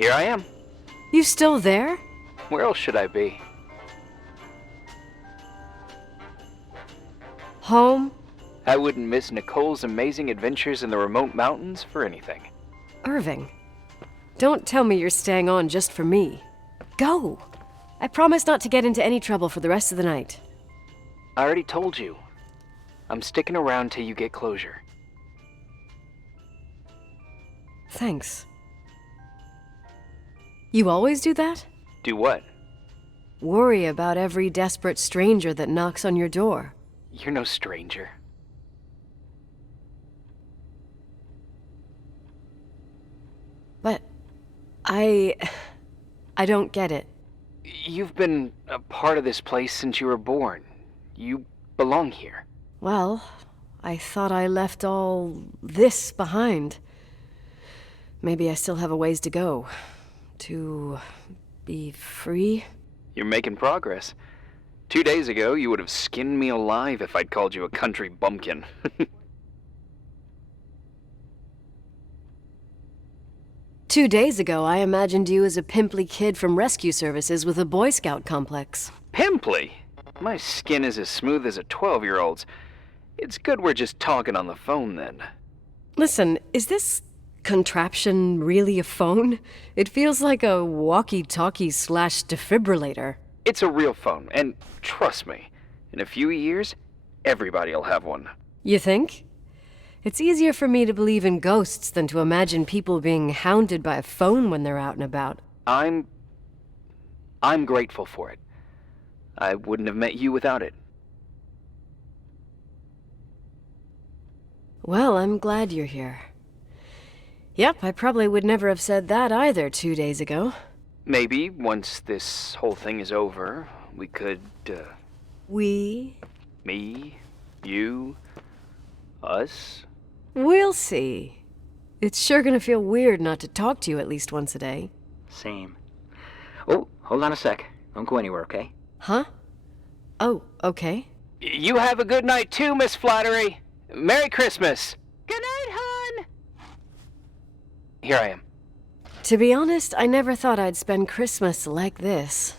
Here I am. You still there? Where else should I be? Home? I wouldn't miss Nicole's amazing adventures in the remote mountains for anything. Irving. Don't tell me you're staying on just for me. Go! I promise not to get into any trouble for the rest of the night. I already told you. I'm sticking around till you get closure. Thanks. You always do that? Do what? Worry about every desperate stranger that knocks on your door. You're no stranger. But I don't get it. You've been a part of this place since you were born. You belong here. Well, I thought I left all this behind. Maybe I still have a ways to go. To be free? You're making progress. 2 days ago, you would have skinned me alive if I'd called you a country bumpkin. 2 days ago, I imagined you as a pimply kid from rescue services with a Boy Scout complex. Pimply? My skin is as smooth as a 12-year-old's. It's good we're just talking on the phone then. Listen, is this contraption really a phone? It feels like a walkie-talkie / defibrillator. It's a real phone, and trust me, in a few years, everybody'll have one. You think? It's easier for me to believe in ghosts than to imagine people being hounded by a phone when they're out and about. I'm grateful for it. I wouldn't have met you without it. Well, I'm glad you're here. Yep, I probably would never have said that either 2 days ago. Maybe, once this whole thing is over, we could, We? me, you, us? We'll see. It's sure gonna feel weird not to talk to you at least once a day. Same. Oh, hold on a sec. Don't go anywhere, okay? Huh? Oh, okay. You have a good night too, Miss Flattery. Merry Christmas. Good night, hon. Here I am. To be honest, I never thought I'd spend Christmas like this.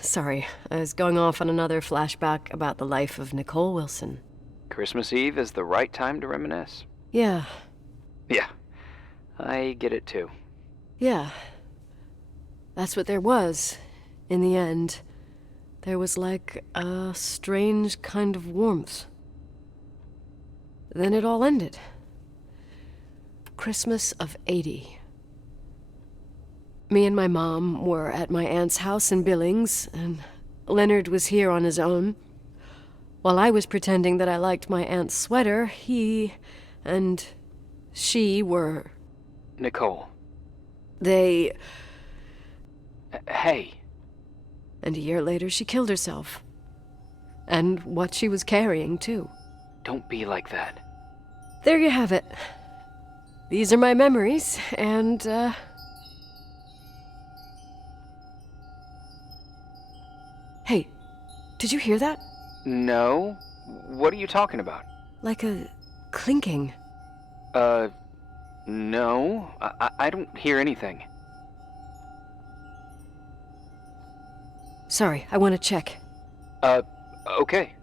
Sorry, I was going off on another flashback about the life of Nicole Wilson. Christmas Eve is the right time to reminisce. Yeah, Yeah, I get it too. yeah. That's what there was, in the end. There was like a strange kind of warmth. Then it all ended. Christmas of '80. Me and my mom were at my aunt's house in Billings, and Leonard was here on his own. While I was pretending that I liked my aunt's sweater, he and she were... Nicole. They... Hey. And a year later, she killed herself. And what she was carrying, too. Don't be like that. There you have it. These are my memories, and, Hey, did you hear that? No? What are you talking about? Like a clinking. No. I don't hear anything. Sorry, I want to check. Okay.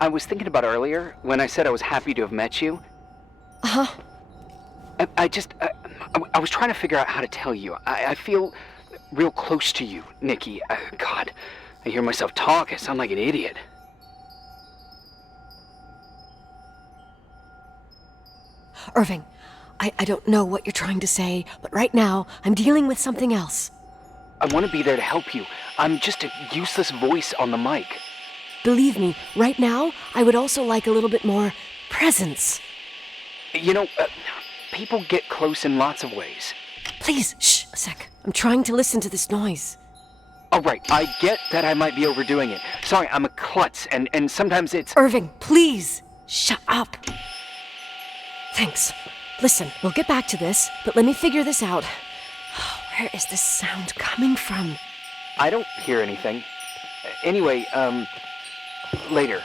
I was thinking about earlier when I said I was happy to have met you. Huh? I was trying to figure out how to tell you. I feel real close to you, Nikki. God, I hear myself talk. I sound like an idiot. Irving, I don't know what you're trying to say, but right now I'm dealing with something else. I want to be there to help you. I'm just a useless voice on the mic. Believe me, right now I would also like a little bit more presence. You know, people get close in lots of ways. Please, shh, a sec. I'm trying to listen to this noise. Oh, right. I get that I might be overdoing it. Sorry, I'm a klutz, and sometimes it's... Irving, please, shut up. Thanks. Listen, we'll get back to this, but let me figure this out. Where is this sound coming from? I don't hear anything. Anyway, later.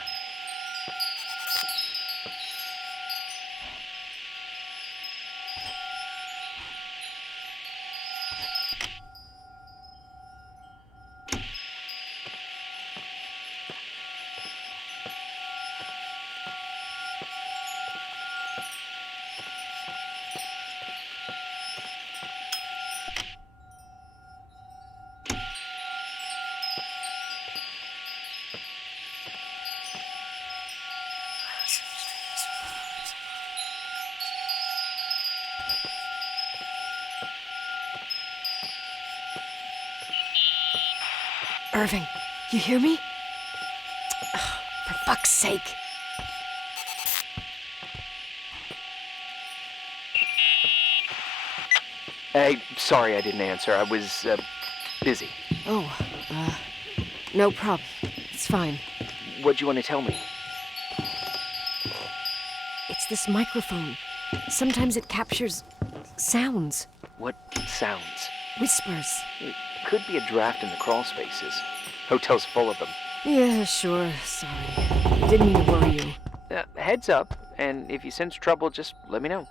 Irving, you hear me? Ugh, for fuck's sake. Hey, sorry I didn't answer. I was, busy. Oh, no problem. It's fine. What'd you want to tell me? It's this microphone. Sometimes it captures sounds, What sounds? whispers. It could be a draft in the crawl spaces. Hotel's full of them. Yeah, sure. Sorry. Didn't mean to worry you. Heads up, and if you sense trouble, just let me know.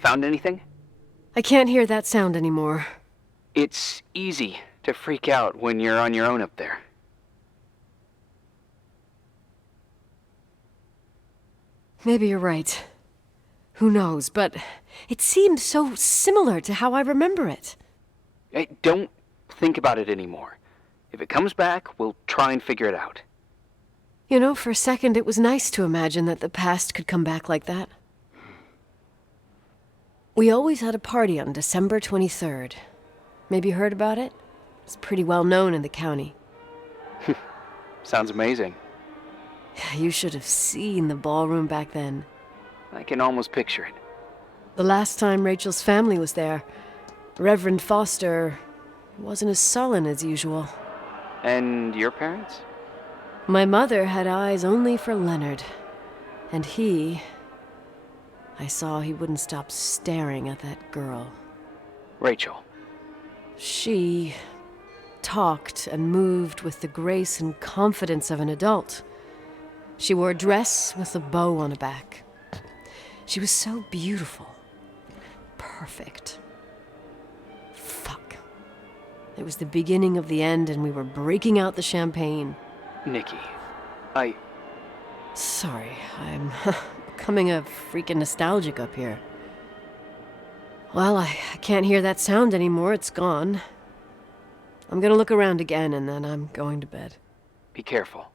Found anything? I can't hear that sound anymore. It's easy to freak out when you're on your own up there. Maybe you're right. Who knows, but it seemed so similar to how I remember it. Hey, don't think about it anymore. If it comes back, we'll try and figure it out. You know, for a second it was nice to imagine that the past could come back like that. We always had a party on December 23rd. Maybe you heard about it? It's pretty well known in the county. Sounds amazing. You should have seen the ballroom back then. I can almost picture it. The last time Rachel's family was there, Reverend Foster wasn't as sullen as usual. And your parents? My mother had eyes only for Leonard. And I saw he wouldn't stop staring at that girl. Rachel. She talked and moved with the grace and confidence of an adult. She wore a dress with a bow on her back. She was so beautiful. Perfect. Fuck. It was the beginning of the end, and we were breaking out the champagne. Nikki, Sorry, I'm becoming a freaking nostalgic up here. Well, I can't hear that sound anymore. It's gone. I'm gonna look around again, and then I'm going to bed. Be careful.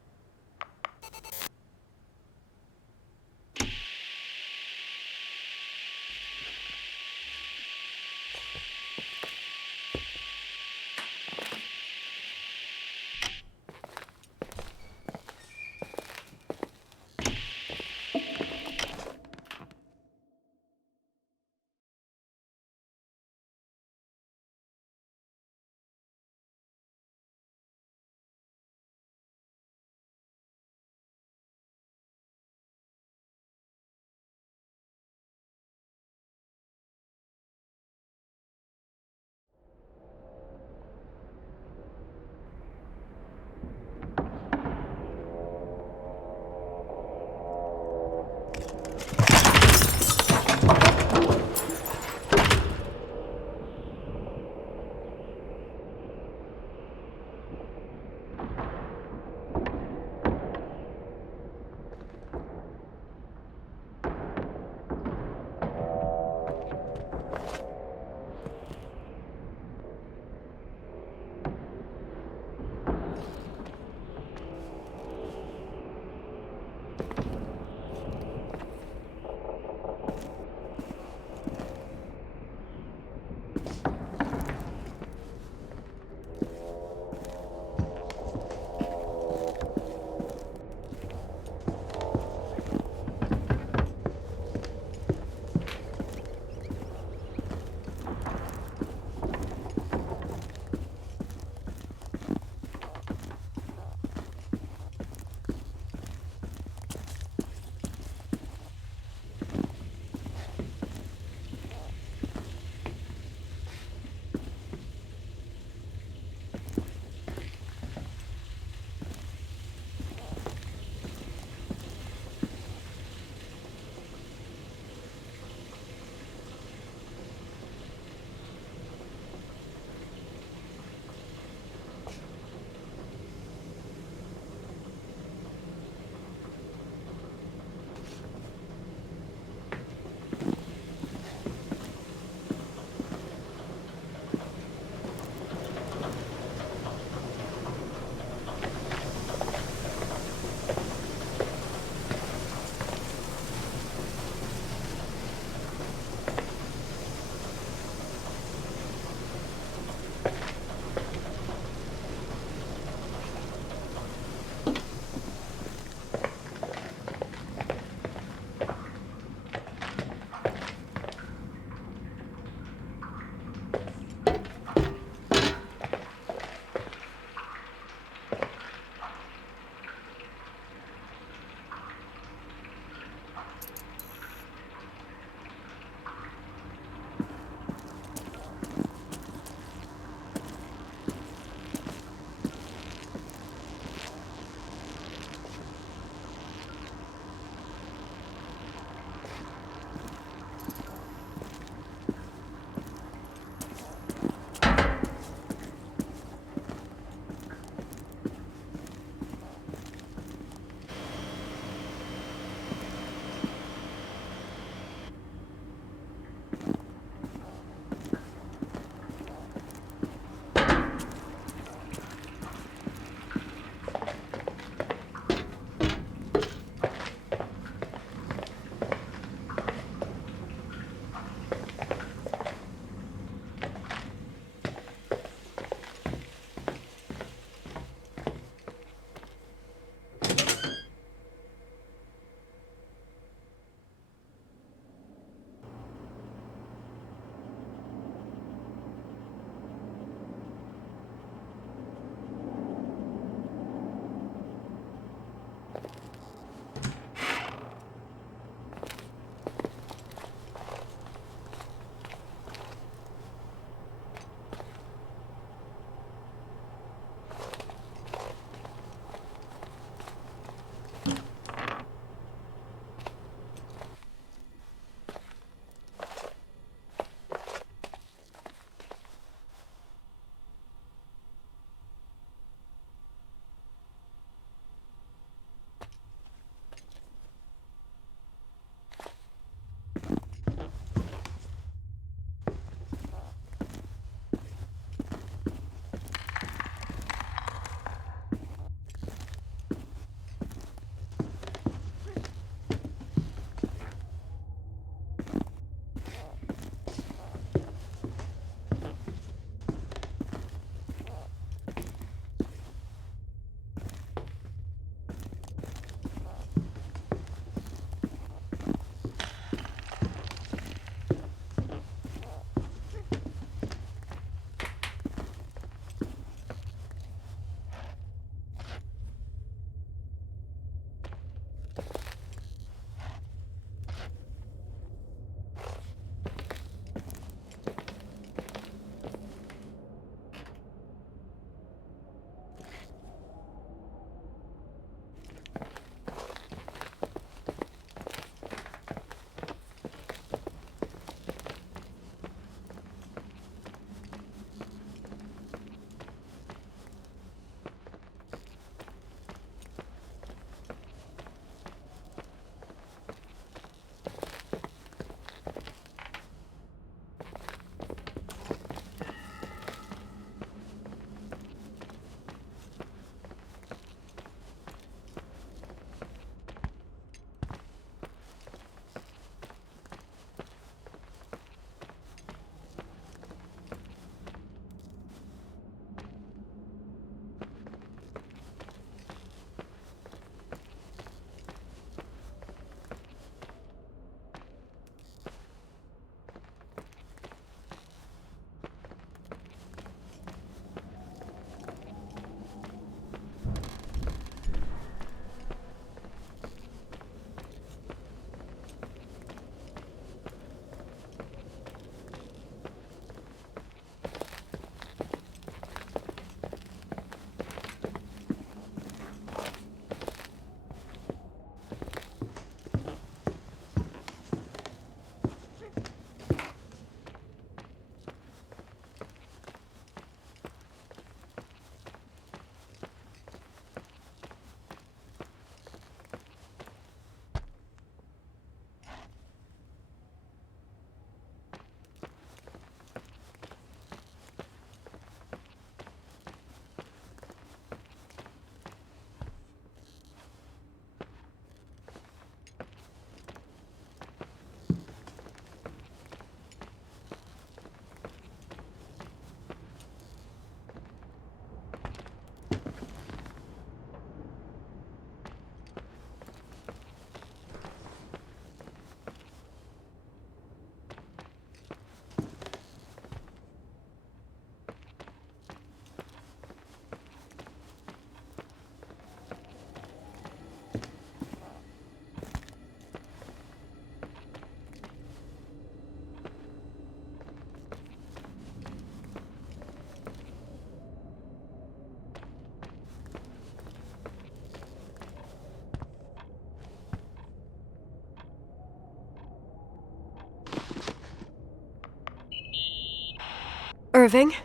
Irving?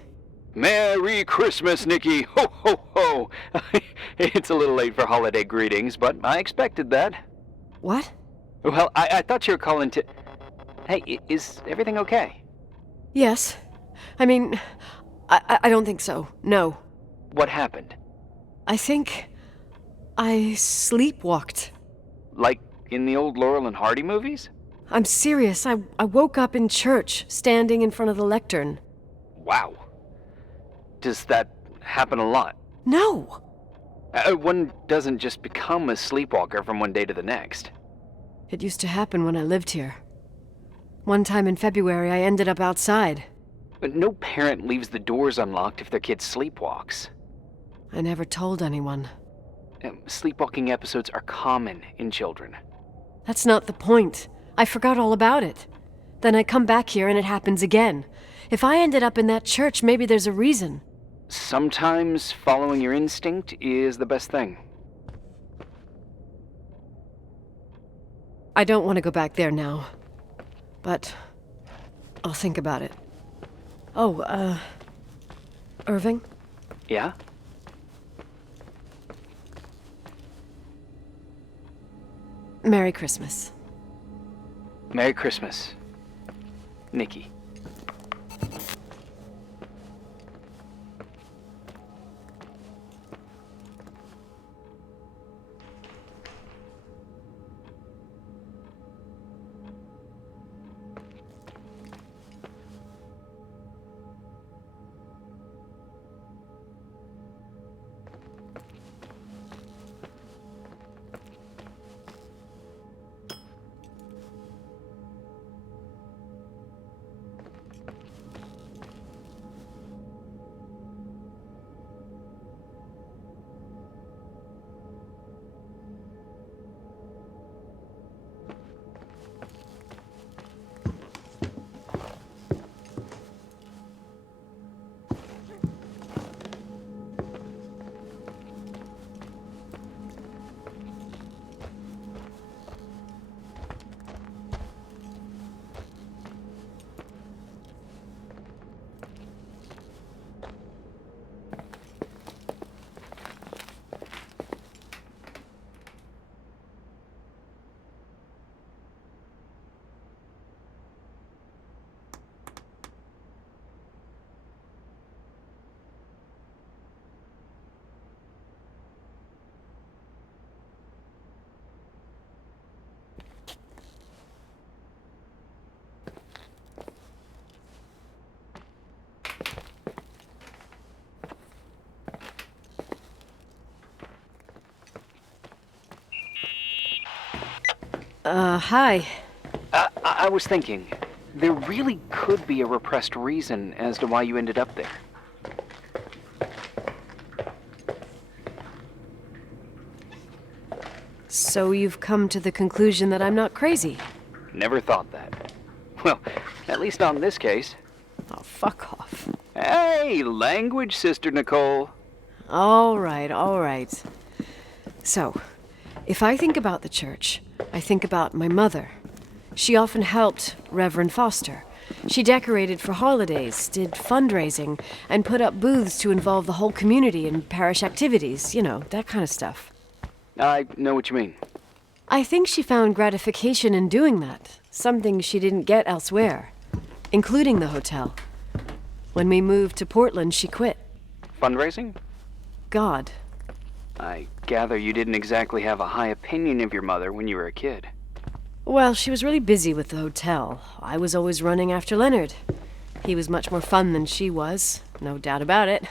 Merry Christmas, Nikki! Ho, ho, ho! It's a little late for holiday greetings, but I expected that. What? Well, I thought you were calling to... Hey, is everything okay? Yes. I mean, I don't think so. No. What happened? I think I sleepwalked. Like in the old Laurel and Hardy movies? I'm serious. I woke up in church, standing in front of the lectern. Wow. Does that happen a lot? No! One doesn't just become a sleepwalker from one day to the next. It used to happen when I lived here. One time in February, I ended up outside. But no parent leaves the doors unlocked if their kid sleepwalks. I never told anyone. Sleepwalking episodes are common in children. That's not the point. I forgot all about it. Then I come back here and it happens again. If I ended up in that church, maybe there's a reason. Sometimes following your instinct is the best thing. I don't want to go back there now. But I'll think about it. Oh, Irving? Yeah? Merry Christmas. Merry Christmas, Nikki. Hi. I was thinking, there really could be a repressed reason as to why you ended up there. So you've come to the conclusion that I'm not crazy? Never thought that. Well, at least not in this case. Oh, fuck off. Hey, language, Sister Nicole. All right. So, if I think about the church, I think about my mother. She often helped Reverend Foster. She decorated for holidays, did fundraising, and put up booths to involve the whole community in parish activities, you know, that kind of stuff. I know what you mean. I think she found gratification in doing that, something she didn't get elsewhere, including the hotel. When we moved to Portland, she quit. Fundraising? God. I gather you didn't exactly have a high opinion of your mother when you were a kid. Well, she was really busy with the hotel. I was always running after Leonard. He was much more fun than she was, no doubt about it.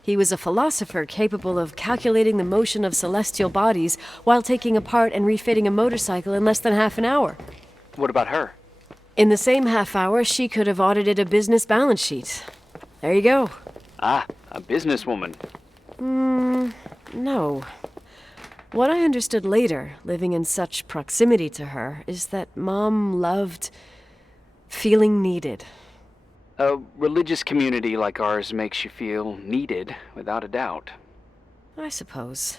He was a philosopher capable of calculating the motion of celestial bodies while taking apart and refitting a motorcycle in less than half an hour. What about her? In the same half hour, she could have audited a business balance sheet. There you go. Ah, a businesswoman. No. What I understood later, living in such proximity to her, is that Mom loved feeling needed. A religious community like ours makes you feel needed, without a doubt. I suppose.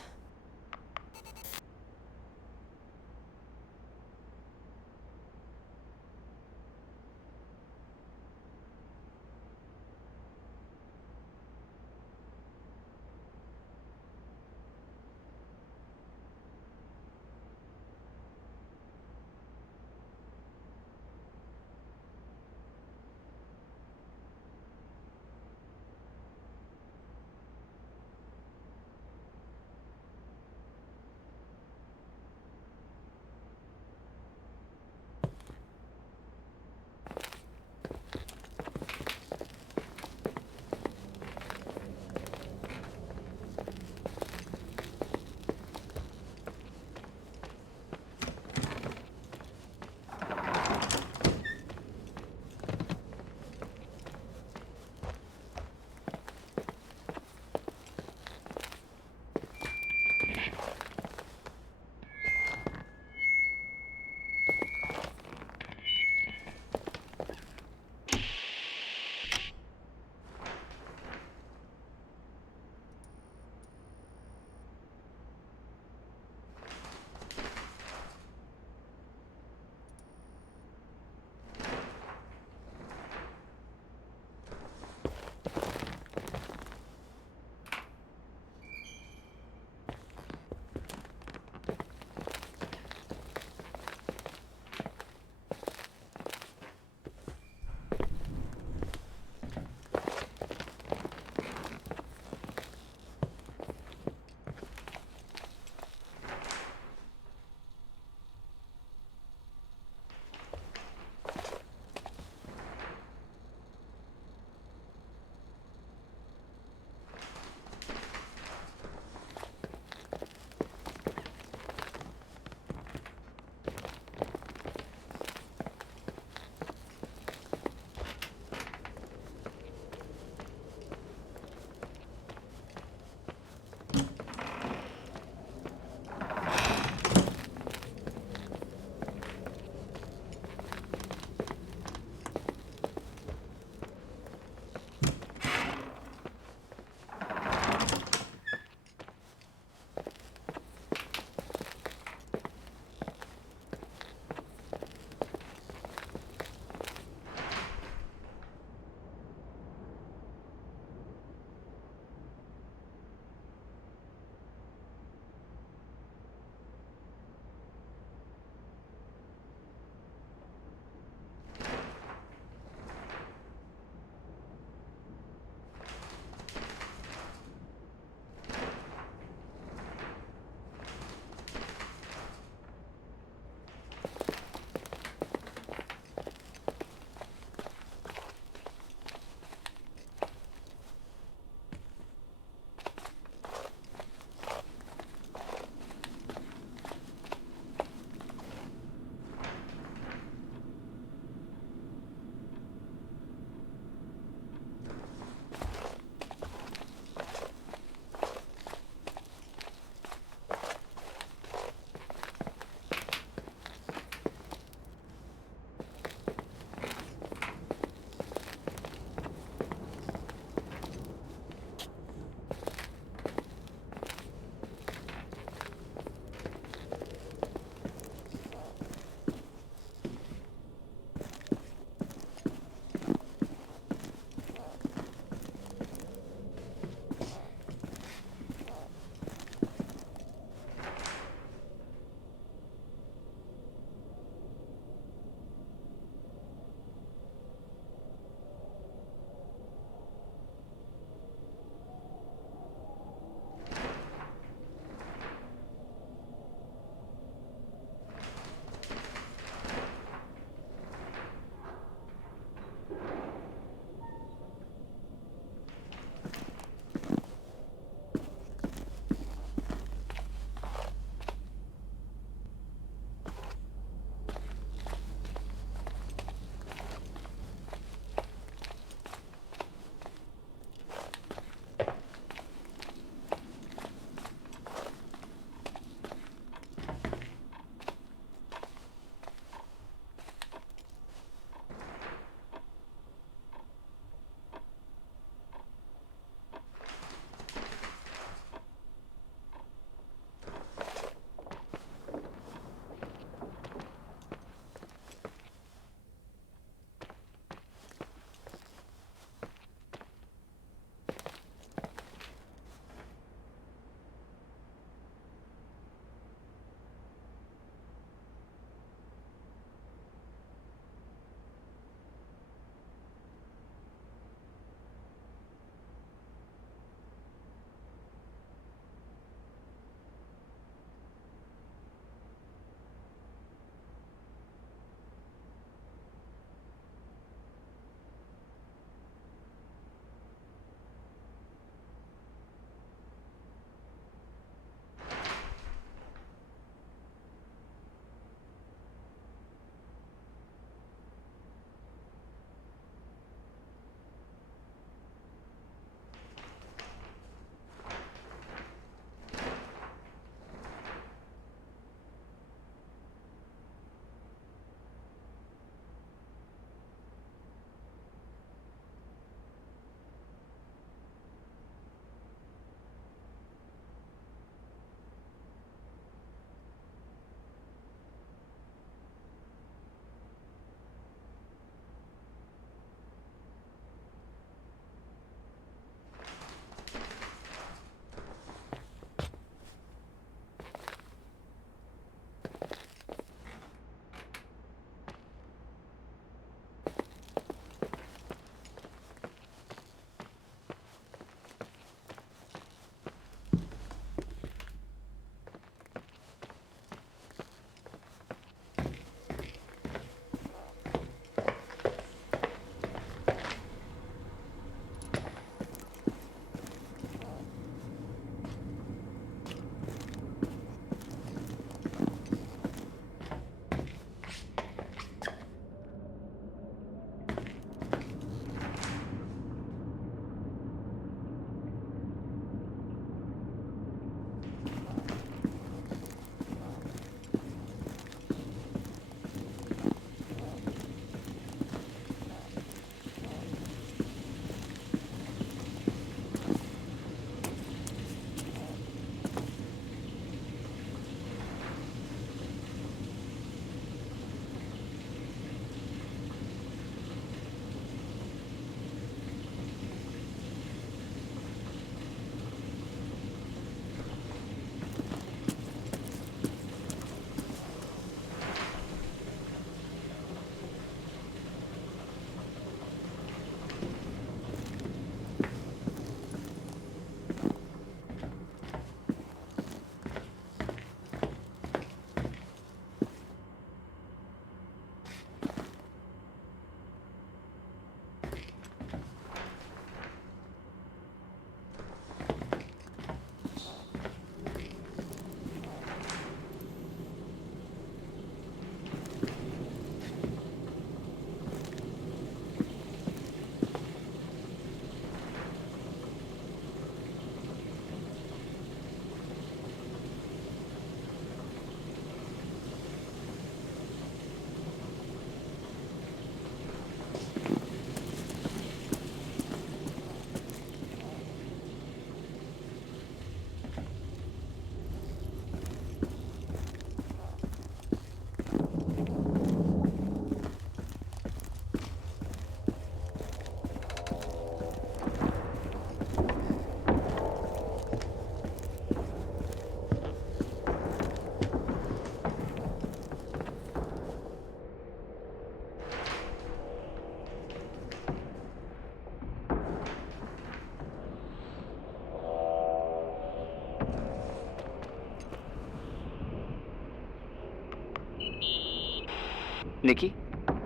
Nikki?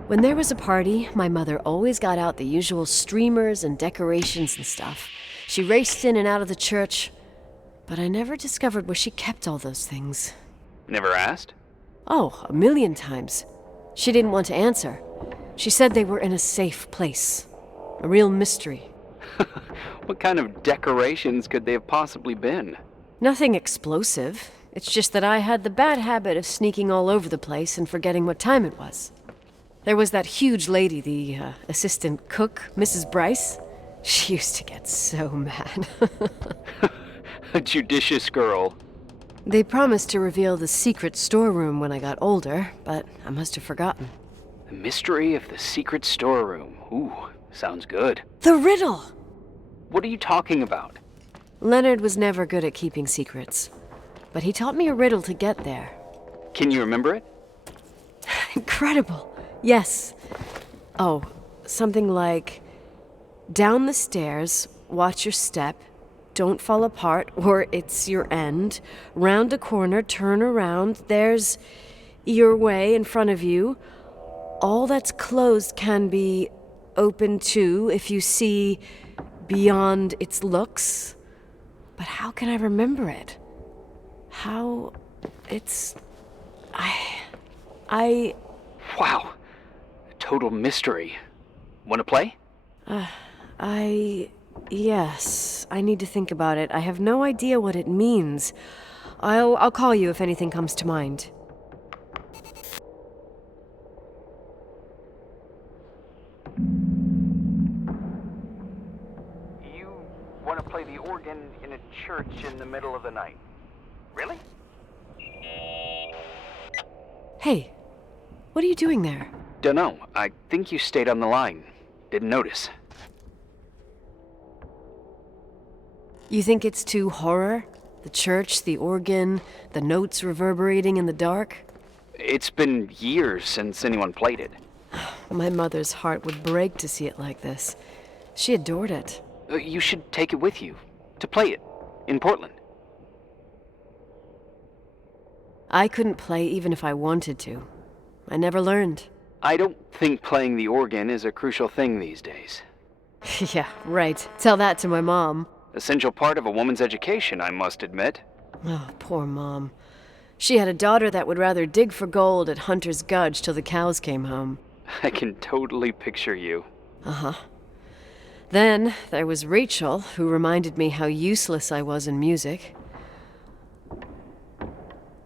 When there was a party, my mother always got out the usual streamers and decorations and stuff. She raced in and out of the church, but I never discovered where she kept all those things. Never asked? Oh, a million times. She didn't want to answer. She said they were in a safe place. A real mystery. What kind of decorations could they have possibly been? Nothing explosive. It's just that I had the bad habit of sneaking all over the place and forgetting what time it was. There was that huge lady, the assistant cook, Mrs. Bryce. She used to get so mad. A judicious girl. They promised to reveal the secret storeroom when I got older, but I must have forgotten. The mystery of the secret storeroom. Ooh, sounds good. The riddle! What are you talking about? Leonard was never good at keeping secrets, but he taught me a riddle to get there. Can you remember it? Incredible! Yes. Oh, something like, down the stairs, watch your step, don't fall apart or it's your end, round a corner, turn around, there's your way in front of you. All that's closed can be open too if you see beyond its looks. But how can I remember it? How... it's... I... Wow. A total mystery. Want to play? Yes, I need to think about it. I have no idea what it means. I'll call you if anything comes to mind. You want to play the organ in a church in the middle of the night? Really? Hey, what are you doing there? Dunno. I think you stayed on the line. Didn't notice. You think it's too horror? The church, the organ, the notes reverberating in the dark? It's been years since anyone played it. My mother's heart would break to see it like this. She adored it. You should take it with you. To play it. In Portland. I couldn't play even if I wanted to. I never learned. I don't think playing the organ is a crucial thing these days. Yeah, right. Tell that to my mom. Essential part of a woman's education, I must admit. Oh, poor Mom. She had a daughter that would rather dig for gold at Hunter's Gulch till the cows came home. I can totally picture you. Uh-huh. Then there was Rachel, who reminded me how useless I was in music.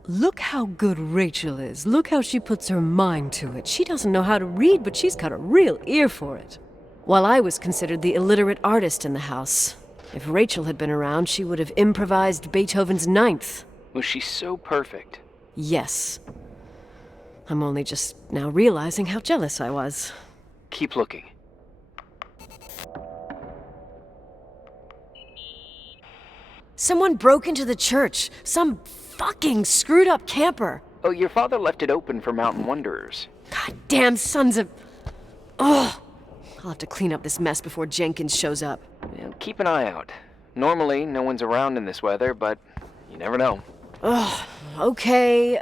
Look how good Rachel is. Look how she puts her mind to it. She doesn't know how to read, but she's got a real ear for it. While I was considered the illiterate artist in the house. If Rachel had been around, she would have improvised Beethoven's Ninth. Was she so perfect? Yes. I'm only just now realizing how jealous I was. Keep looking. Someone broke into the church. Some fucking screwed up camper. Oh, your father left it open for mountain wanderers. Goddamn sons of... Ugh. I'll have to clean up this mess before Jenkins shows up. Yeah, keep an eye out. Normally, no one's around in this weather, but you never know. Ugh. Okay.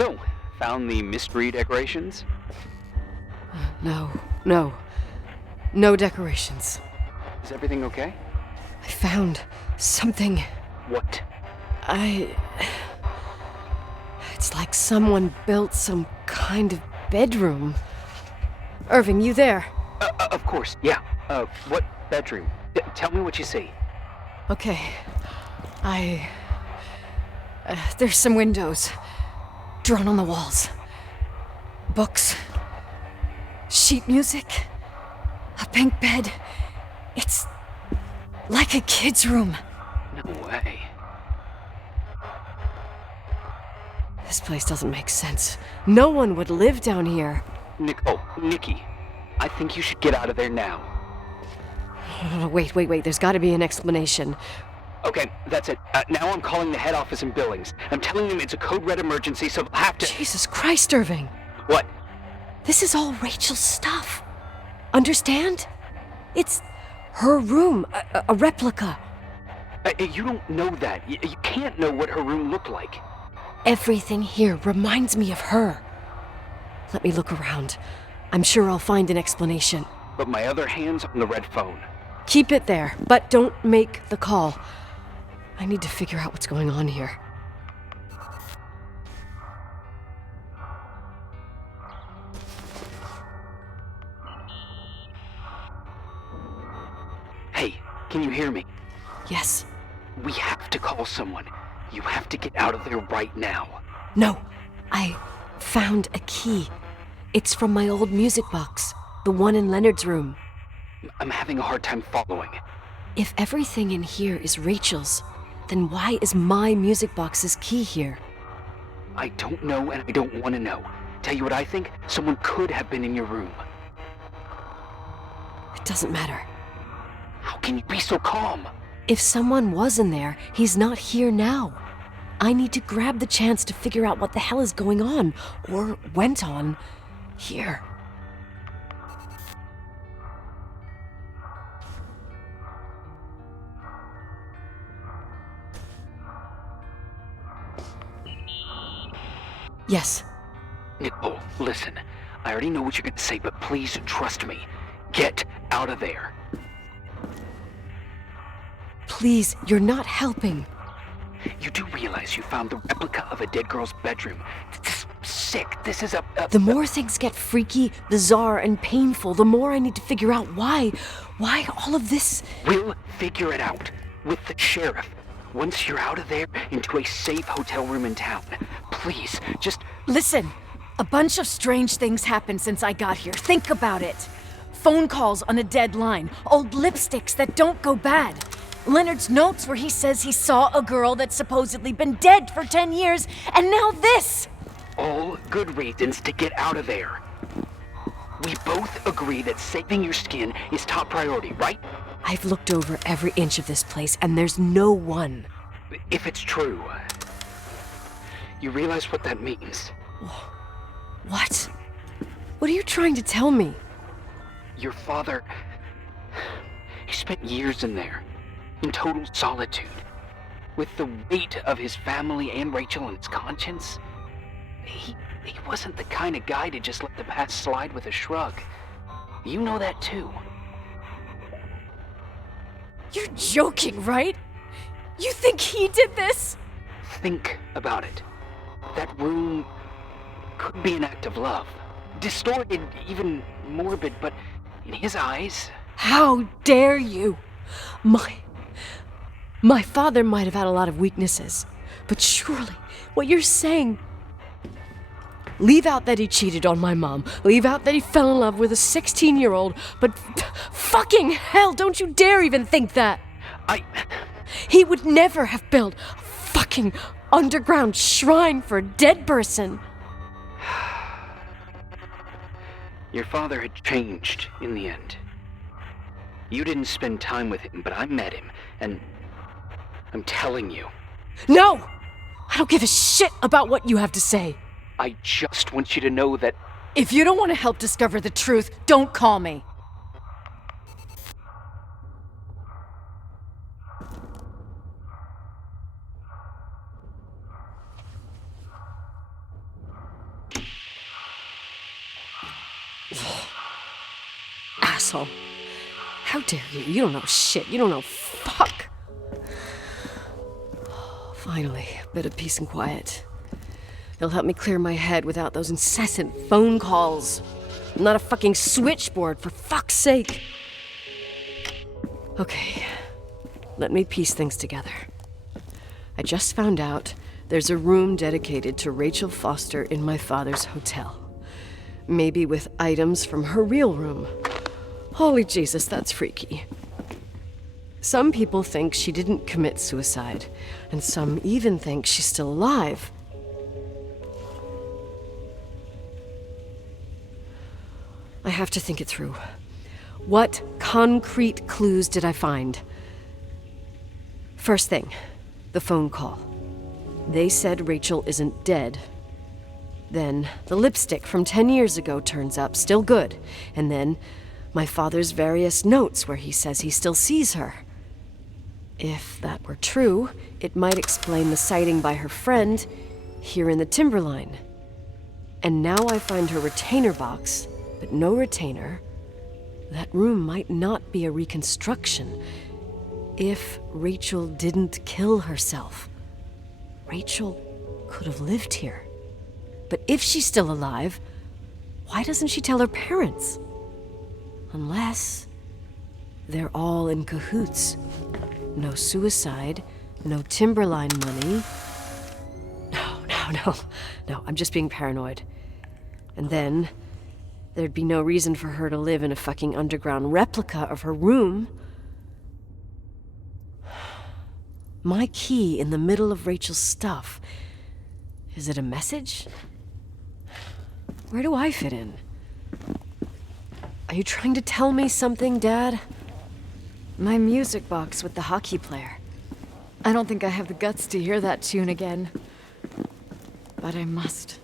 So, found the mystery decorations? No, no. No decorations. Is everything okay? I found something. What? It's like someone built some kind of bedroom. Irving, you there? Of course, yeah. What bedroom? Tell me what you see. Okay. There's some windows. Drawn on the walls. Books. Sheet music. A pink bed. It's like a kid's room. No way. This place doesn't make sense. No one would live down here. Nikki. I think you should get out of there now. Oh, wait. There's got to be an explanation. Okay, that's it. Now I'm calling the head office in Billings. I'm telling them it's a code red emergency, so they'll have to... Jesus Christ, Irving. What? This is all Rachel's stuff. Understand? It's her room, a replica. You don't know that. You can't know what her room looked like. Everything here reminds me of her. Let me look around. I'm sure I'll find an explanation. But my other hand's on the red phone. Keep it there, but don't make the call. I need to figure out what's going on here. Hey, can you hear me? Yes. We have to call someone. You have to get out of there right now. No, I found a key. It's from my old music box, the one in Leonard's room. I'm having a hard time following. If everything in here is Rachel's, then why is my music box's key here? I don't know and I don't want to know. Tell you what I think? Someone could have been in your room. It doesn't matter. How can you be so calm? If someone was in there, he's not here now. I need to grab the chance to figure out what the hell is going on, or went on, here. Yes. Nicole, listen. I already know what you're gonna say, but please trust me. Get out of there. Please, you're not helping. You do realize you found the replica of a dead girl's bedroom. This is sick. This is The more things get freaky, bizarre, and painful, the more I need to figure out why all of this... We'll figure it out. With the sheriff. Once you're out of there, into a safe hotel room in town. Please, just... Listen, a bunch of strange things happened since I got here. Think about it. Phone calls on a dead line, old lipsticks that don't go bad. Leonard's notes where he says he saw a girl that's supposedly been dead for 10 years, and now this! All good reasons to get out of there. We both agree that saving your skin is top priority, right? I've looked over every inch of this place, and there's no one. If it's true, you realize what that means. What? What are you trying to tell me? Your father... He spent years in there, in total solitude, with the weight of his family and Rachel on his conscience. He wasn't the kind of guy to just let the past slide with a shrug. You know that too. You're joking, right? You think he did this? Think about it. That room could be an act of love. Distorted, even morbid, but in his eyes... How dare you? My father might have had a lot of weaknesses, but surely what you're saying... Leave out that he cheated on my mom. Leave out that he fell in love with a 16-year-old, but fucking hell, don't you dare even think that! He would never have built a fucking underground shrine for a dead person. Your father had changed in the end. You didn't spend time with him, but I met him, and I'm telling you. No! I don't give a shit about what you have to say. I just want you to know that... If you don't want to help discover the truth, don't call me. asshole. How dare you? You don't know shit. You don't know fuck. Finally, a bit of peace and quiet. It'll help me clear my head without those incessant phone calls. I'm not a fucking switchboard, for fuck's sake. Okay, let me piece things together. I just found out there's a room dedicated to Rachel Foster in my father's hotel. Maybe with items from her real room. Holy Jesus, that's freaky. Some people think she didn't commit suicide, and some even think she's still alive. I have to think it through. What concrete clues did I find? First thing, the phone call. They said Rachel isn't dead. Then the lipstick from 10 years ago turns up, still good. And then my father's various notes where he says he still sees her. If that were true, it might explain the sighting by her friend here in the Timberline. And now I find her retainer box, but no retainer. That room might not be a reconstruction. If Rachel didn't kill herself, Rachel could have lived here. But if she's still alive, why doesn't she tell her parents? Unless they're all in cahoots. No suicide, no Timberline money. No, I'm just being paranoid. And then there'd be no reason for her to live in a fucking underground replica of her room. My key in the middle of Rachel's stuff. Is it a message? Where do I fit in? Are you trying to tell me something, Dad? My music box with the hockey player. I don't think I have the guts to hear that tune again. But I must.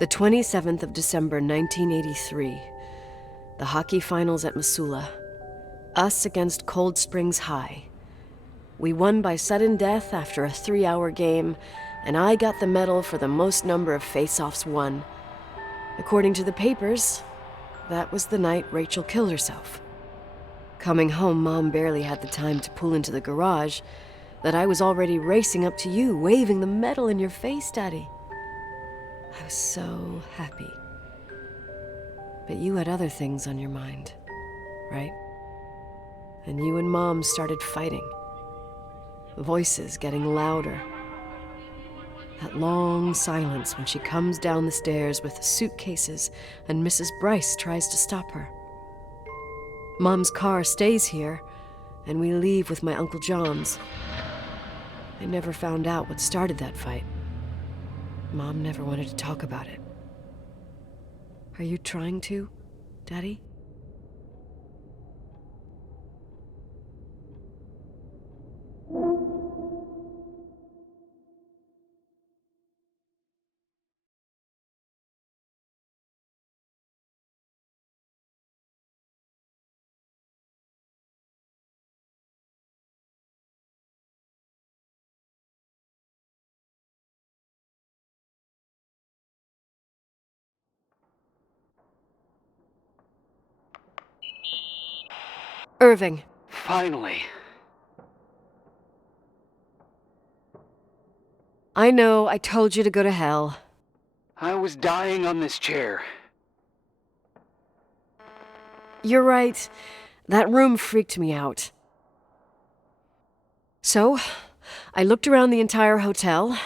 The 27th of December, 1983. The hockey finals at Missoula. Us against Cold Springs High. We won by sudden death after a 3-hour game, and I got the medal for the most number of face-offs won. According to the papers, that was the night Rachel killed herself. Coming home, Mom barely had the time to pull into the garage that I was already racing up to you, waving the medal in your face, Daddy. I was so happy. But you had other things on your mind, right? And you and Mom started fighting. Voices getting louder. That long silence when she comes down the stairs with the suitcases and Mrs. Bryce tries to stop her. Mom's car stays here, and we leave with my Uncle John's. I never found out what started that fight. Mom never wanted to talk about it. Are you trying to, Daddy? Irving. Finally. I know, I told you to go to hell. I was dying on this chair. You're right. That room freaked me out. So, I looked around the entire hotel,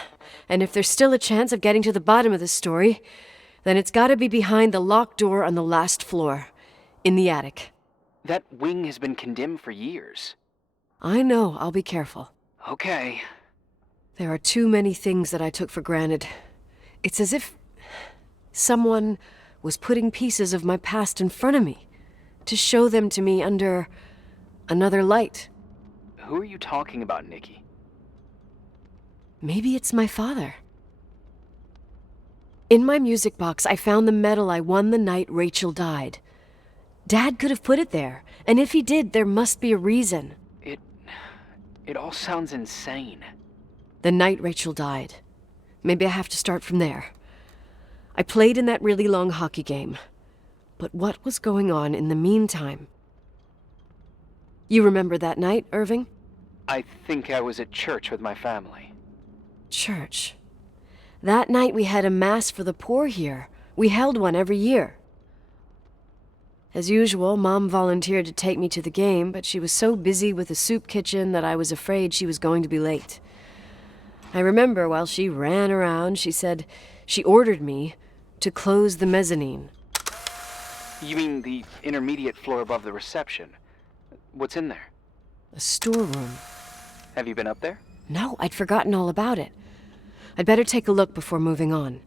and if there's still a chance of getting to the bottom of this story, then it's gotta be behind the locked door on the last floor, in the attic. That wing has been condemned for years. I know, I'll be careful. Okay. There are too many things that I took for granted. It's as if someone was putting pieces of my past in front of me, to show them to me under another light. Who are you talking about, Nikki? Maybe it's my father. In my music box, I found the medal I won the night Rachel died. Dad could have put it there, and if he did, there must be a reason. It all sounds insane. The night Rachel died. Maybe I have to start from there. I played in that really long hockey game. But what was going on in the meantime? You remember that night, Irving? I think I was at church with my family. Church. That night we had a mass for the poor here. We held one every year. As usual, Mom volunteered to take me to the game, but she was so busy with the soup kitchen that I was afraid she was going to be late. I remember while she ran around, she said she ordered me to close the mezzanine. You mean the intermediate floor above the reception? What's in there? A storeroom. Have you been up there? No, I'd forgotten all about it. I'd better take a look before moving on.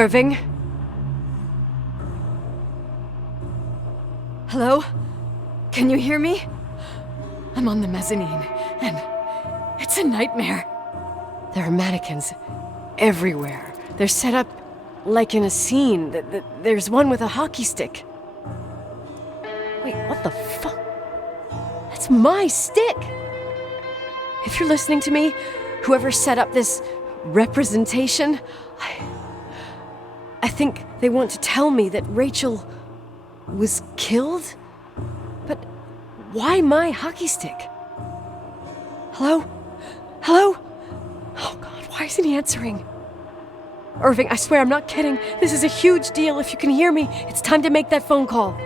Irving? Hello? Can you hear me? I'm on the mezzanine, and it's a nightmare. There are mannequins everywhere. They're set up like in a scene. There's one with a hockey stick. Wait, what the fuck? That's my stick! If you're listening to me, whoever set up this representation, I think they want to tell me that Rachel was killed? But why my hockey stick? Hello? Hello? Oh God, why isn't he answering? Irving, I swear I'm not kidding. This is a huge deal. If you can hear me, it's time to make that phone call.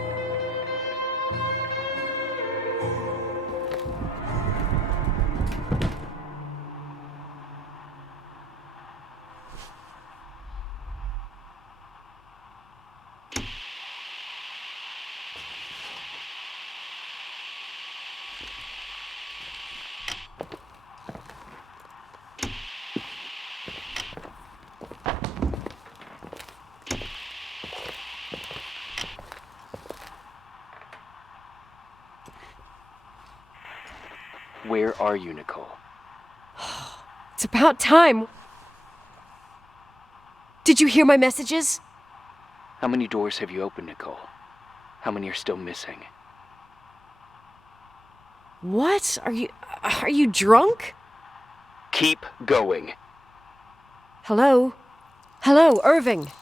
Where are you, Nicole? It's about time. Did you hear my messages? How many doors have you opened, Nicole? How many are still missing? What? Are you drunk? Keep going. Hello? Hello, Irving.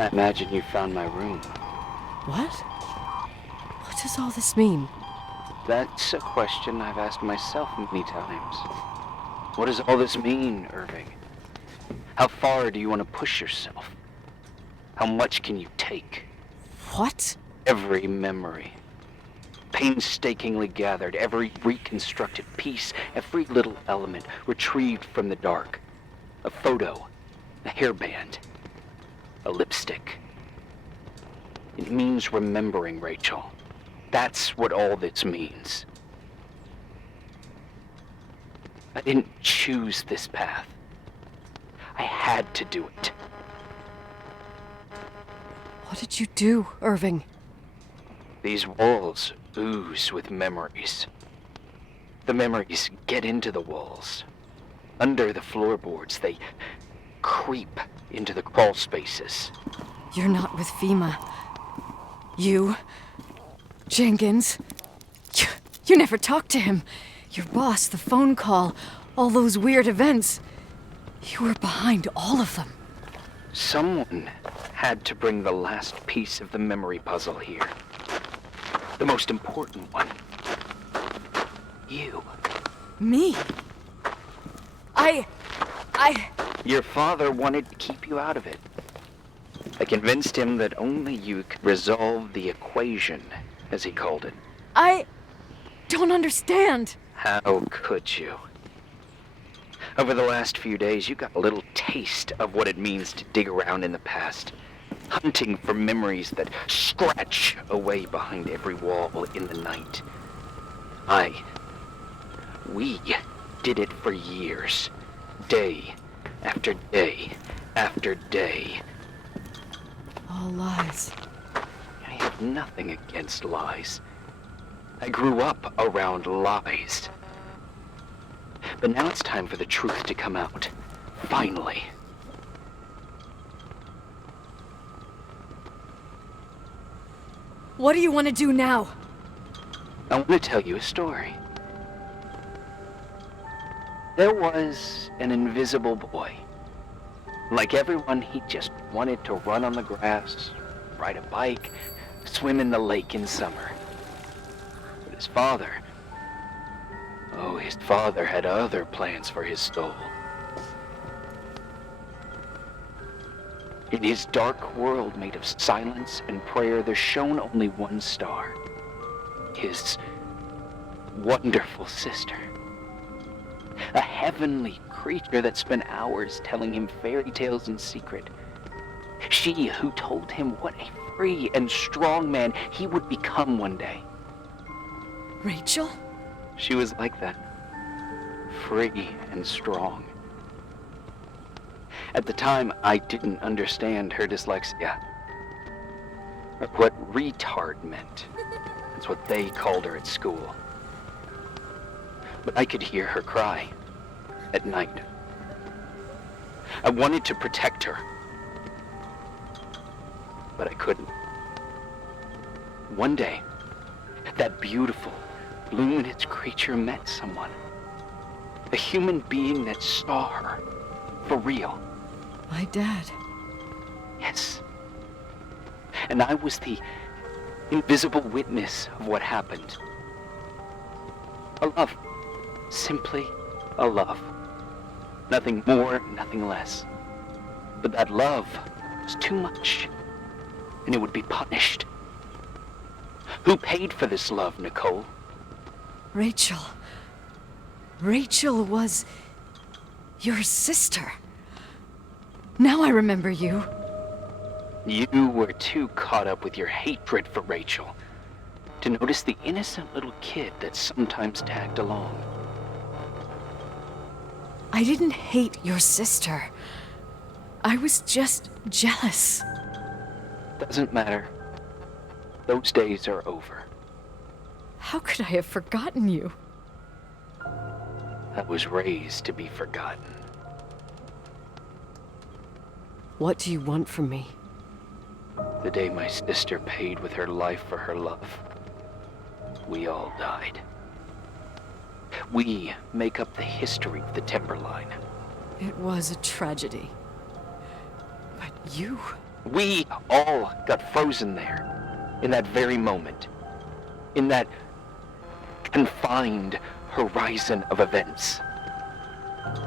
I imagine you found my room. What? What does all this mean? That's a question I've asked myself many times. What does all this mean, Irving? How far do you want to push yourself? How much can you take? What? Every memory, painstakingly gathered, every reconstructed piece, every little element retrieved from the dark. A photo, a hairband, a lipstick. It means remembering, Rachel. That's what all this means. I didn't choose this path. I had to do it. What did you do, Irving? These walls ooze with memories. The memories get into the walls. Under the floorboards, they creep into the crawl spaces. You're not with FEMA. You... Jenkins... You never talked to him. Your boss, the phone call, all those weird events. You were behind all of them. Someone had to bring the last piece of the memory puzzle here. The most important one. You. Me? Your father wanted to keep you out of it. I convinced him that only you could resolve the equation, as he called it. I don't understand. How could you? Over the last few days, you got a little taste of what it means to dig around in the past, hunting for memories that scratch away behind every wall in the night. We did it for years, day after day after day. All lies. I have nothing against lies. I grew up around lies. But now it's time for the truth to come out. Finally. What do you want to do now? I want to tell you a story. There was an invisible boy. Like everyone, he just wanted to run on the grass, ride a bike, swim in the lake in summer. But his father had other plans for his soul. In his dark world made of silence and prayer, there shone only one star. His wonderful sister. A heavenly creature that spent hours telling him fairy tales in secret. She who told him what a free and strong man he would become one day. Rachel? She was like that. Free and strong. At the time, I didn't understand her dyslexia. Or what retard meant. That's what they called her at school. But I could hear her cry at night. I wanted to protect her. But I couldn't. One day, that beautiful, luminous creature met someone. A human being that saw her. For real. My dad. Yes. And I was the invisible witness of what happened. A love. Simply a love. Nothing more, nothing less. But that love was too much, and it would be punished. Who paid for this love, Nicole? Rachel. Rachel was your sister. Now I remember you. You were too caught up with your hatred for Rachel to notice the innocent little kid that sometimes tagged along. I didn't hate your sister. I was just jealous. Doesn't matter. Those days are over. How could I have forgotten you? I was raised to be forgotten. What do you want from me? The day my sister paid with her life for her love, we all died. We make up the history of the Timberline. It was a tragedy. But you... We all got frozen there, in that very moment, in that confined horizon of events.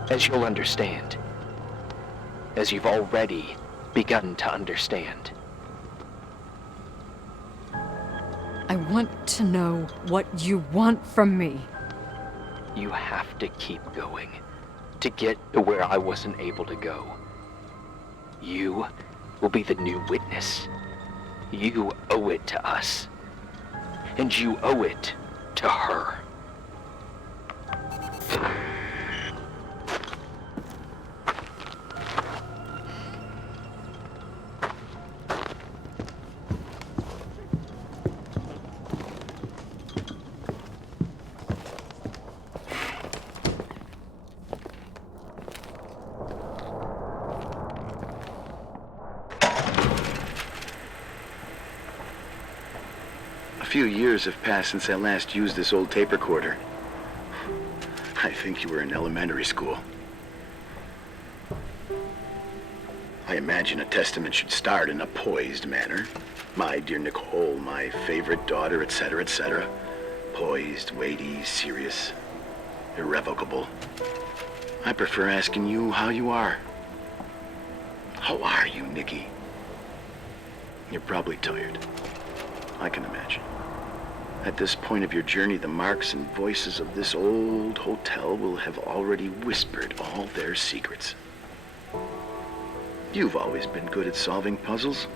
As you'll understand, as you've already begun to understand. I want to know what you want from me. You have to keep going to get to where I wasn't able to go. You will be the new witness. You owe it to us. And you owe it to her. A few years have passed since I last used this old tape recorder. I think you were in elementary school. I imagine a testament should start in a poised manner. My dear Nicole, my favorite daughter, etc., etc. Poised, weighty, serious, irrevocable. I prefer asking you how you are. How are you, Nikki? You're probably tired. I can imagine. At this point of your journey, the marks and voices of this old hotel will have already whispered all their secrets. You've always been good at solving puzzles.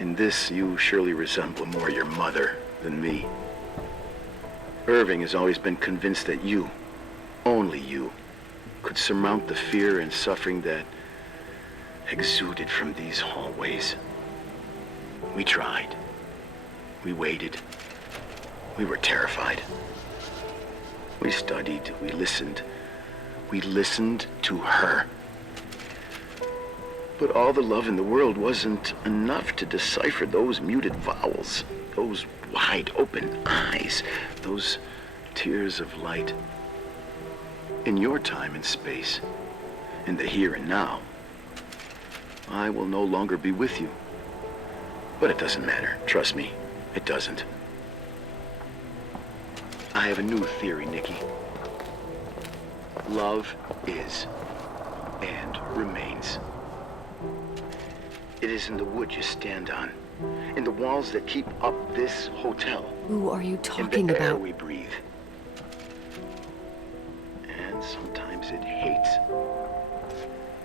In this, you surely resemble more your mother than me. Irving has always been convinced that you, only you, could surmount the fear and suffering that exuded from these hallways. We tried. We waited. We were terrified. We studied. We listened. We listened to her. But all the love in the world wasn't enough to decipher those muted vowels, those wide open eyes, those tears of light. In your time and space, in the here and now, I will no longer be with you. But it doesn't matter. Trust me, it doesn't. I have a new theory, Nikki. Love is and remains. It is in the wood you stand on, in the walls that keep up this hotel, Who are you in talking the air about? we breathe. And sometimes it hates.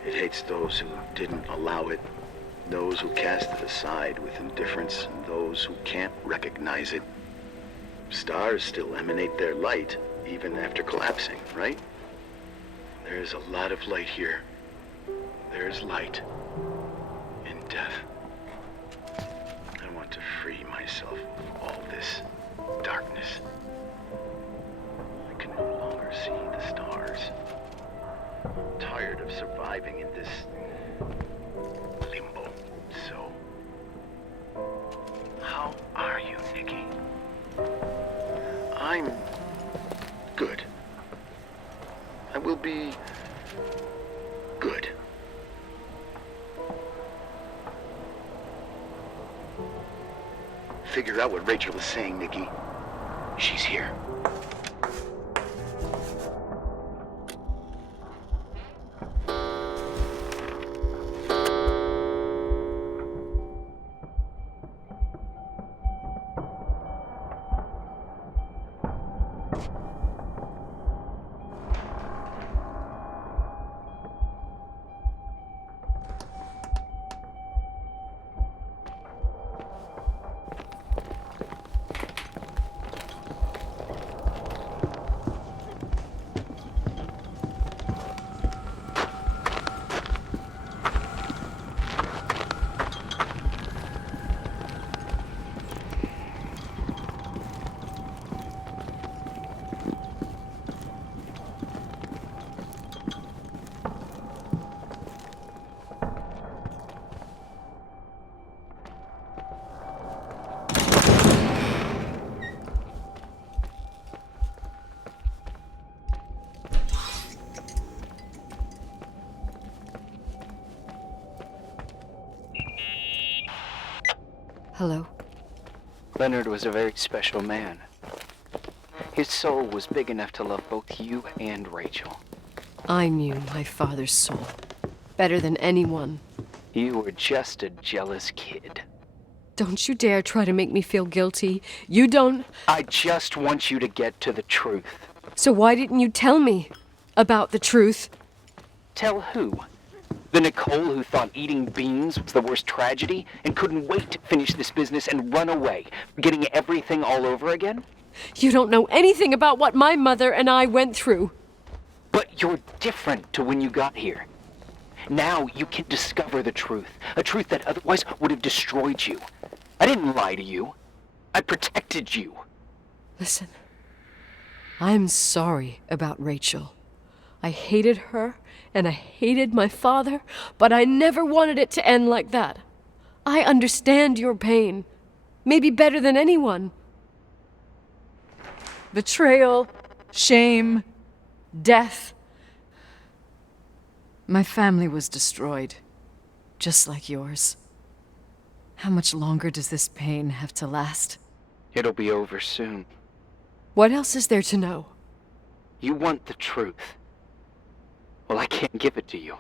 It hates those who didn't allow it, those who cast it aside with indifference, and those who can't recognize it. Stars still emanate their light, even after collapsing, right? There's a lot of light here. There's light in death. I want to free myself of all this darkness. I can no longer see the stars. I'm tired of surviving in this limbo. So, how are you, Nikki? I'm good. I will be good. Figure out what Rachel is saying, Nikki. She's here. Hello? Leonard was a very special man. His soul was big enough to love both you and Rachel. I knew my father's soul better than anyone. You were just a jealous kid. Don't you dare try to make me feel guilty. You don't... I just want you to get to the truth. So why didn't you tell me about the truth? Tell who? The Nicole who thought eating beans was the worst tragedy and couldn't wait to finish this business and run away, getting everything all over again? You don't know anything about what my mother and I went through. But you're different to when you got here. Now you can discover the truth, a truth that otherwise would have destroyed you. I didn't lie to you. I protected you. Listen, I'm sorry about Rachel. I hated her, and I hated my father, but I never wanted it to end like that. I understand your pain, maybe better than anyone. Betrayal, shame, death. My family was destroyed, just like yours. How much longer does this pain have to last? It'll be over soon. What else is there to know? You want the truth. Well, I can't give it to you.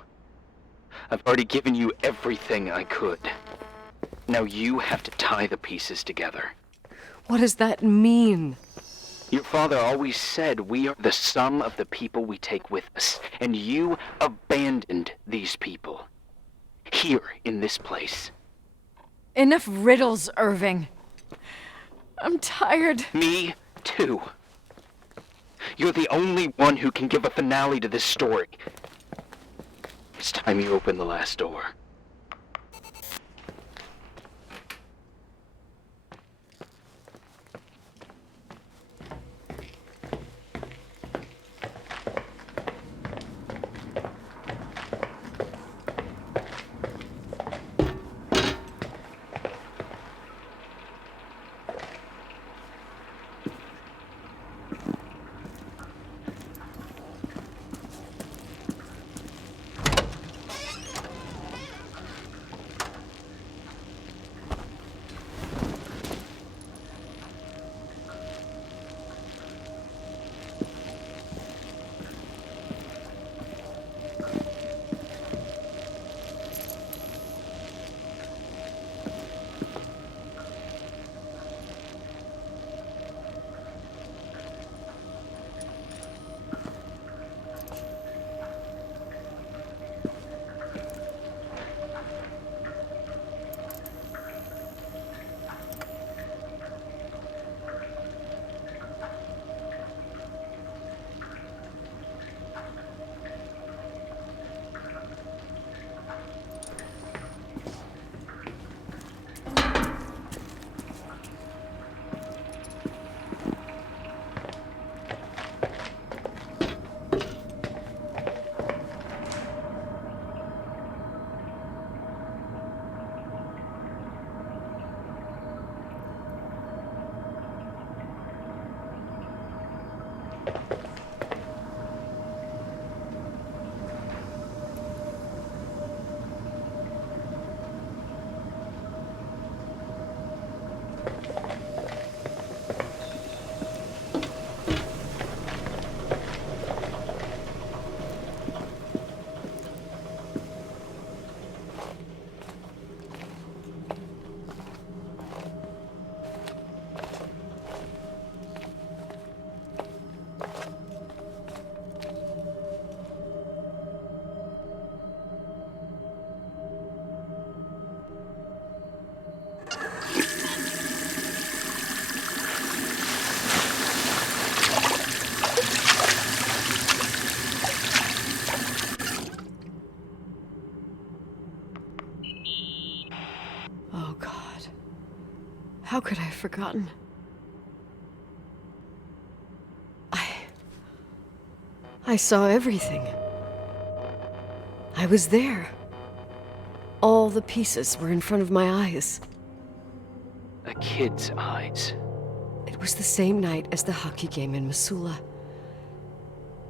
I've already given you everything I could. Now you have to tie the pieces together. What does that mean? Your father always said we are the sum of the people we take with us, and you abandoned these people. Here, in this place. Enough riddles, Irving. I'm tired. Me, too. You're the only one who can give a finale to this story. It's time you open the last door. Oh, God. How could I have forgotten? I saw everything. I was there. All the pieces were in front of my eyes. A kid's eyes. It was the same night as the hockey game in Missoula.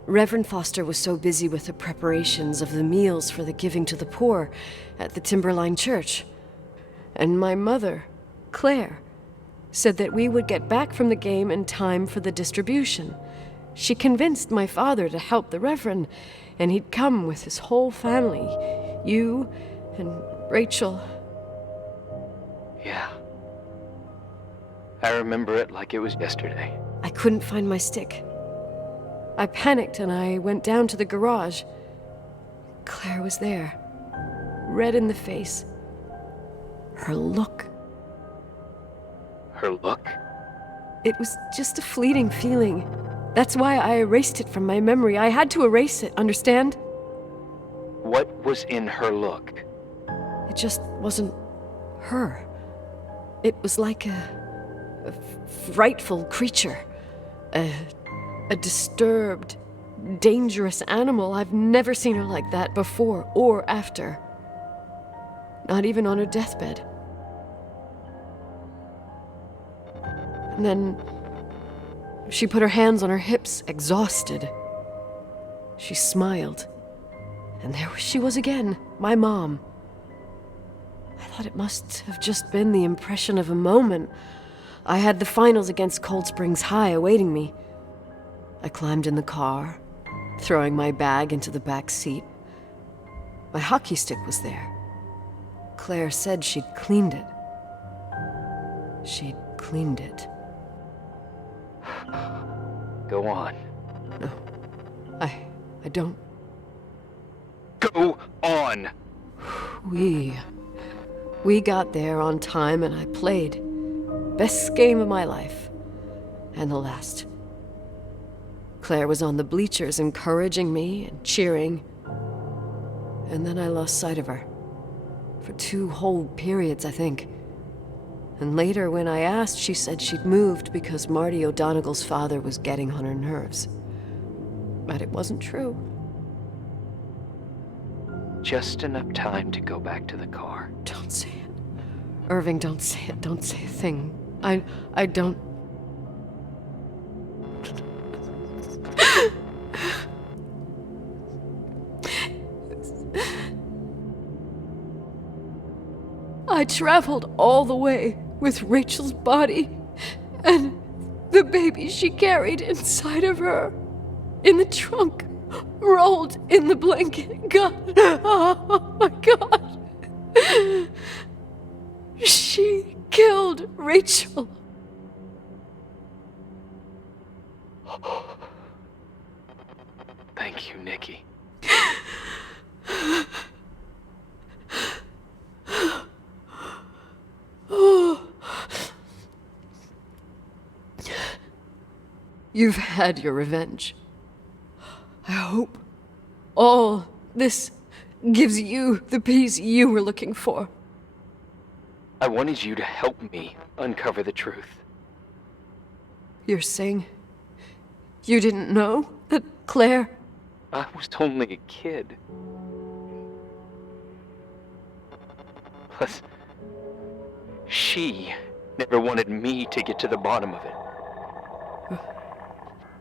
Reverend Foster was so busy with the preparations of the meals for the giving to the poor at the Timberline Church. And my mother Claire, said that we would get back from the game in time for the distribution. She convinced my father to help the Reverend, and he'd come with his whole family. You and Rachel. Yeah. I remember it like it was yesterday. I couldn't find my stick. I panicked and I went down to the garage. Claire was there, red in the face. Her look. Her look? It was just a fleeting feeling. That's why I erased it from my memory. I had to erase it, understand? What was in her look? It just wasn't her. It was like a frightful creature. A disturbed, dangerous animal. I've never seen her like that before or after. Not even on her deathbed. And then she put her hands on her hips, exhausted. She smiled. And there she was again, my mom. I thought it must have just been the impression of a moment. I had the finals against Cold Springs High awaiting me. I climbed in the car, throwing my bag into the back seat. My hockey stick was there. Claire said she'd cleaned it. She'd cleaned it. Go on. No, I don't. Go on! We got there on time and I played. Best game of my life. And the last. Claire was on the bleachers encouraging me and cheering. And then I lost sight of her. For 2 whole periods, I think. And later, when I asked, she said she'd moved because Marty O'Donegal's father was getting on her nerves. But it wasn't true. Just enough time to go back to the car. Don't say it. Irving, don't say it. Don't say a thing. I don't... I traveled all the way with Rachel's body and the baby she carried inside of her in the trunk, rolled in the blanket. God, oh my God. She killed Rachel. Thank you, Nikki. You've had your revenge. I hope all this gives you the peace you were looking for. I wanted you to help me uncover the truth. You're saying you didn't know that Claire... I was only a kid. Plus, she never wanted me to get to the bottom of it.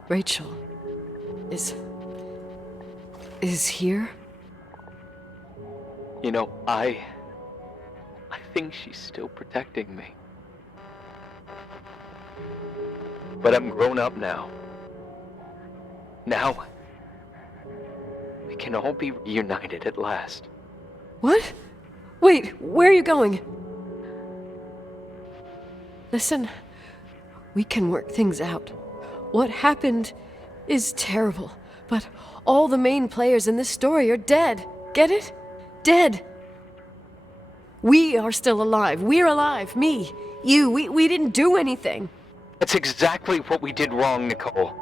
Rachel is here? You know, I think she's still protecting me. But I'm grown up now. Now, we can all be reunited at last. What? Wait, where are you going? Listen, we can work things out. What happened is terrible, but all the main players in this story are dead. Get it? Dead. We are still alive. We're alive. Me, you, we didn't do anything. That's exactly what we did wrong, Nicole.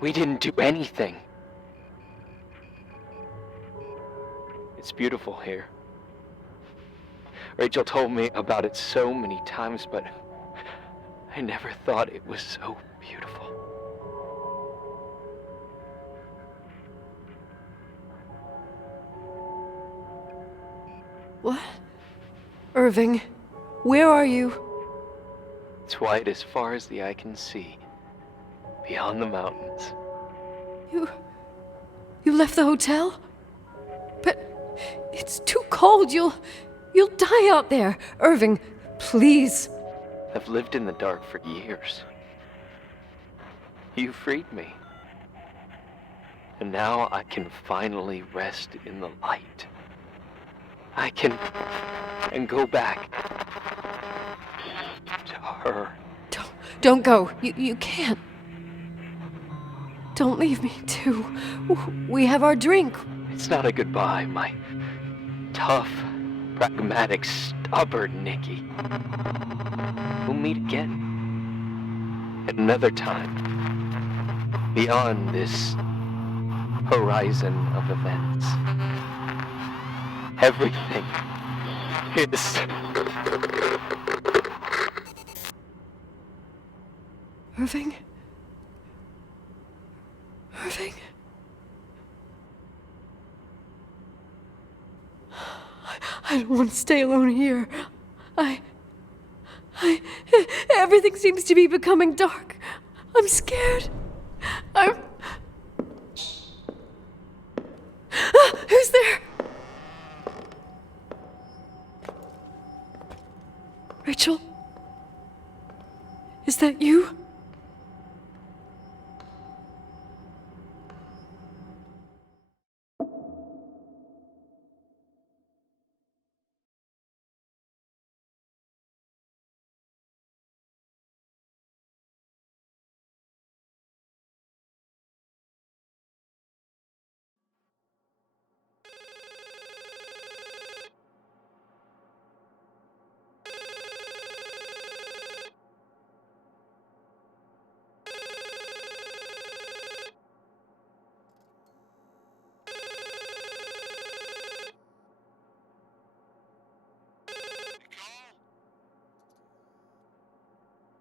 We didn't do anything. It's beautiful here. Rachel told me about it so many times, but I never thought it was so beautiful. What? Irving, where are you? It's white as far as the eye can see, beyond the mountains. You left the hotel? But it's too cold. You'll die out there. Irving, Please. I've lived in the dark for years. You freed me. And now I can finally rest in the light. I can go back to her. Don't go. You can't. Don't leave me, too. We have our drink. It's not a goodbye, my tough, pragmatic, stubborn Nikki. We'll meet again. At another time. Beyond this horizon of events. Everything is... Irving? Irving? I don't want to stay alone here. Everything seems to be becoming dark. I'm scared. Who's there? Rachel? Is that you?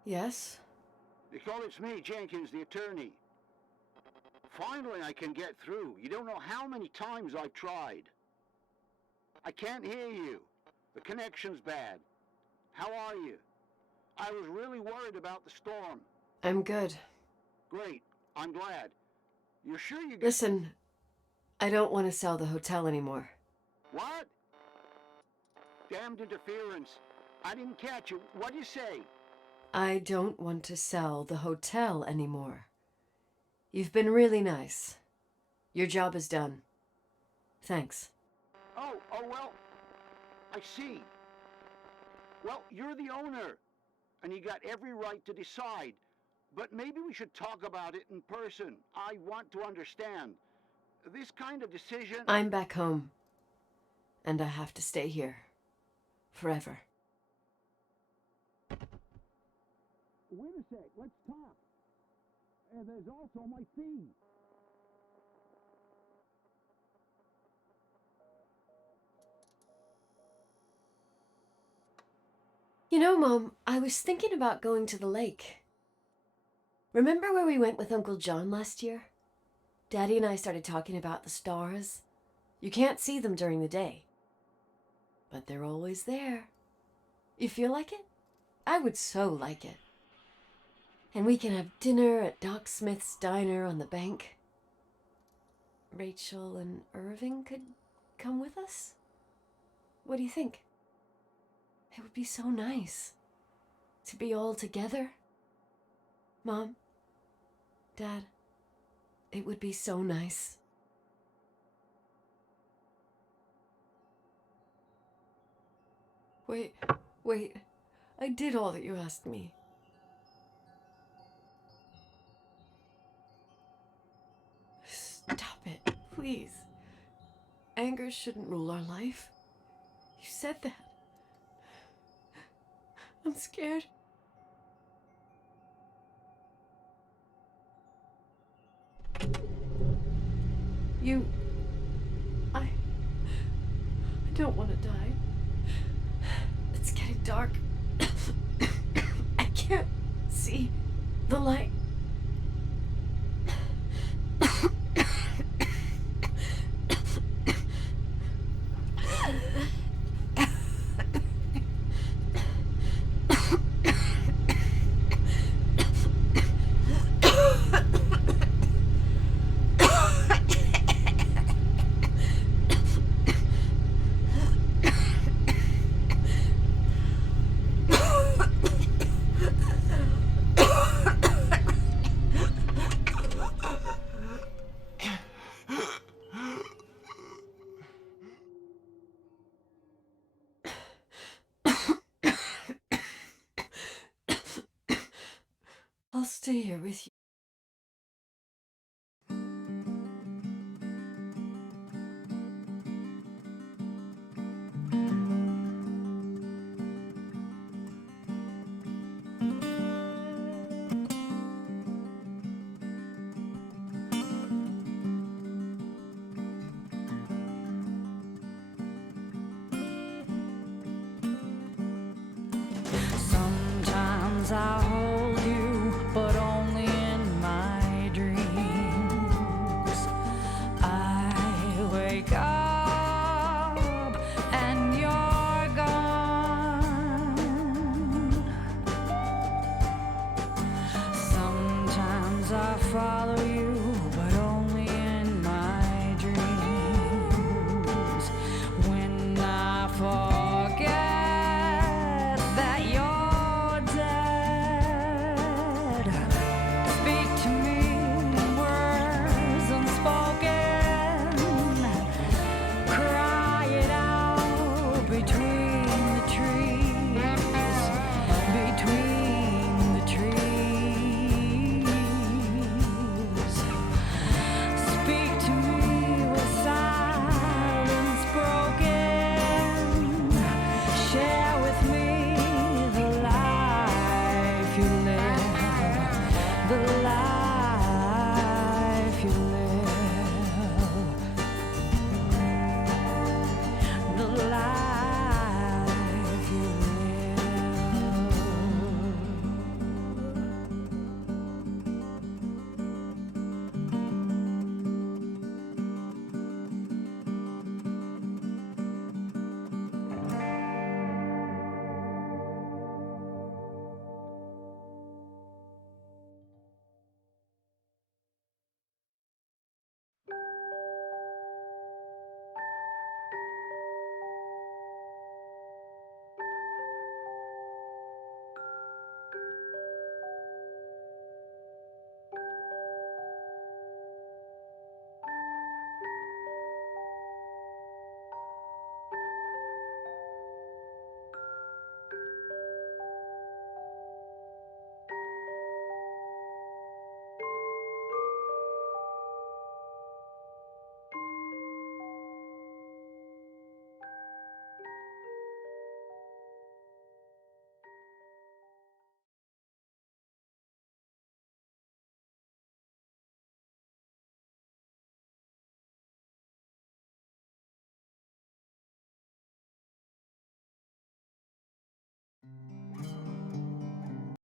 Yes? Nicole, it's me, Jenkins, the attorney. Finally, I can get through. You don't know how many times I tried. I can't hear you. The connection's bad. How are you? I was really worried about the storm. I'm good. Great. I'm glad. You're sure you... Listen, I don't want to sell the hotel anymore. What? Damned interference. I didn't catch you. What'd you say? I don't want to sell the hotel anymore. You've been really nice. Your job is done. Thanks. Oh, well, I see. Well, you're the owner, and you got every right to decide. But maybe we should talk about it in person. I want to understand. This kind of decision... I'm back home, and I have to stay here. Forever. Wait a sec, let's talk. And there's also my fee. You know, Mom, I was thinking about going to the lake. Remember where we went with Uncle John last year? Daddy and I started talking about the stars. You can't see them during the day, but they're always there. You feel like it? I would so like it. And we can have dinner at Doc Smith's diner on the bank. Rachel and Irving could come with us? What do you think? It would be so nice to be all together. Mom, Dad, it would be so nice. Wait, I did all that you asked me. Stop it, please. Anger shouldn't rule our life. You said that. I'm scared. I don't want to die. It's getting dark. I can't see the light. here with you. Sometimes I